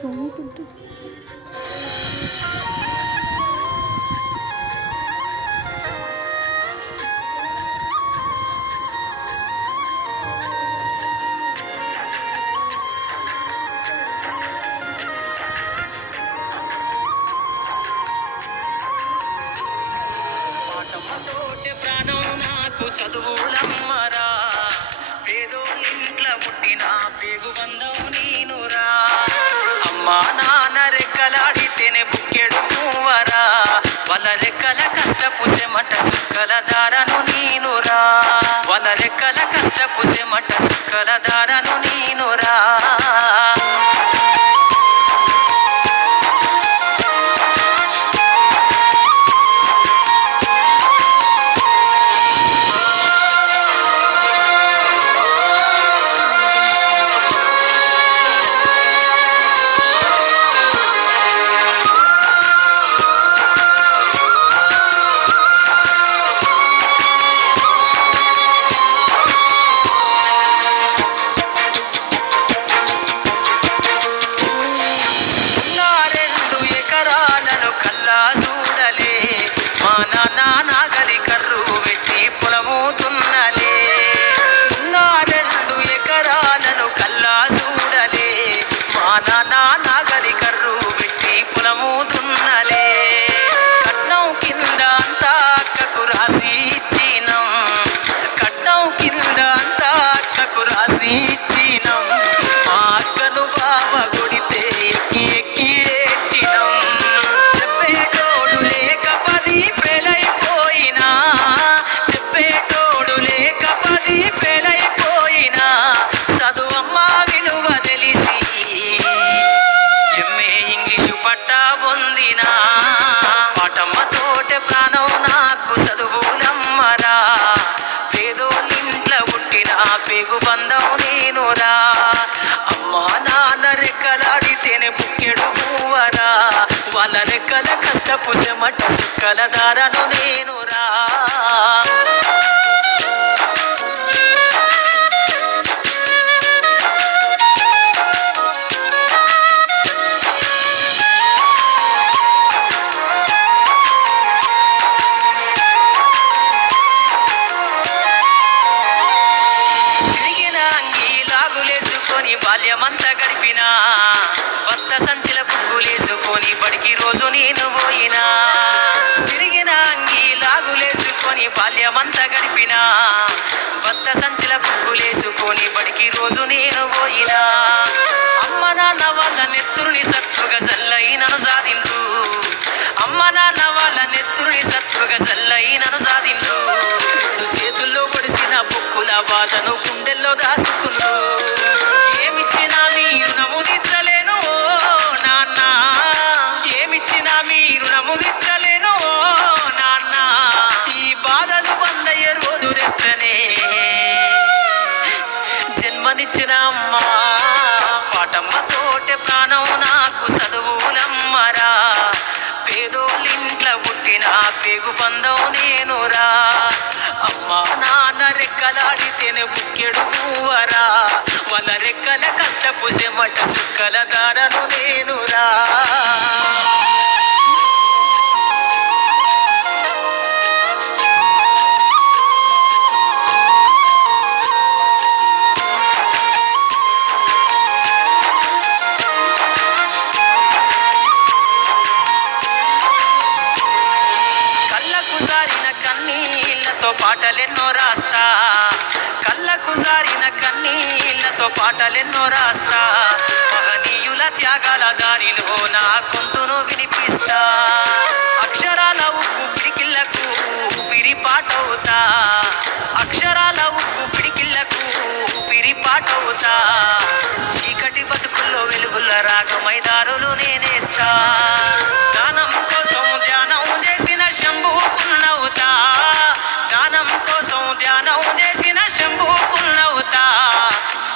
Sound ఉంటుంది. ప్రాణం నాకు చదువులమ్మరా, పేదోళ్ళింట్ల పుట్టిన పేగు బంధం నేనురా. అమ్మా నాన్న రెక్కలాడితేనే బుక్కెడు మూవరా, వాళ్ళ రెక్కల కష్టపు చెమట సుక్కల దారను నేనురా. వాళ్ళ రెక్కల కష్టపు చెమట సుక్కల దారను నేనురా. పేగు బంధం నేనురా. అమ్మా నాన్న రెక్కలాడితేనే బుక్కెడు మూవరా, వాళ్ళ రెక్కల కష్టపు చెమట సుక్కల దారను నేనురా. బాల్యమంతా గడిపినా, భర్త సంచిల బుక్కులేసుకొని బడికి రోజు నేను పోయినా. తిరిగిన అంగి లాగులేసుకొని బాల్యమంతా గడిపినా, భర్త సంచిల బుక్కులేసుకొని బడికి రోజు నేను పోయినా. అమ్మ నాన్న వాళ్ళ నెత్తురుని సత్తుగా జల్లైనను సాధిండు, అమ్మ నాన్న వాళ్ళ నెత్తురుని సత్తుగా జల్లైనను సాధిండు. చేతుల్లో పొడిసిన బుక్కుల బాధను గుండెల్లో దాసుకుండు. జన్మనిచ్చిన అమ్మ పాటమ్మ తోటే ప్రాణం నాకు చదువులమ్మరా, పేదోళ్ళింట్ల పుట్టిన పేగు బంధం నేనురా. అమ్మా నాన్న రెక్కలాడితేనే బుక్కెడు మూవరా, వాళ్ళ రెక్కల కష్టపు చెమట సుక్కల దారను నేనురా. పాటలెన్నో రాస్తా, కళ్ళకు జారిన కన్నీళ్లతో పాటలెన్నో రాస్తా. మహనీయుల త్యాగాల దారిలో నా గొంతును వినిపిస్తా. అక్షరాల ఉక్కు పిడికిళ్లకు ఊపిరి పాటవుతా, అక్షరాల ఉక్కు పిడికిళ్లకు ఊపిరి పాటవుతా. చీకటి బతుకుల్లో వెలుగుల రాగమైదారులు నేనేస్తా. గానం కోసం ధ్యానం చేసిన శంభుకున్నవుతా, గానం కోసం ధ్యానం చేసిన శంభుకున్నవుతా.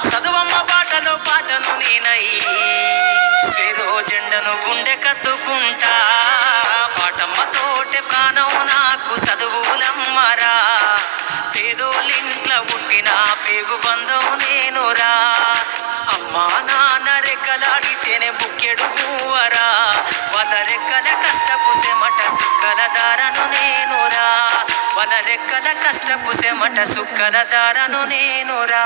చదువమ్మ బాటలో పాటను నేనై స్వేదో జెండను గుండె కత్తుకుంటా. పాటమ్మ తోటే ప్రాణం నాకు చదువులమ్మరా, పేదోళ్ళింట్ల పుట్టిన పేగు బంధం నేనురా. అమ్మా నాన్న రెక్కలాడితేనే బుక్కెడు వర్షపు సెమట సుక్కల దారను నేనురా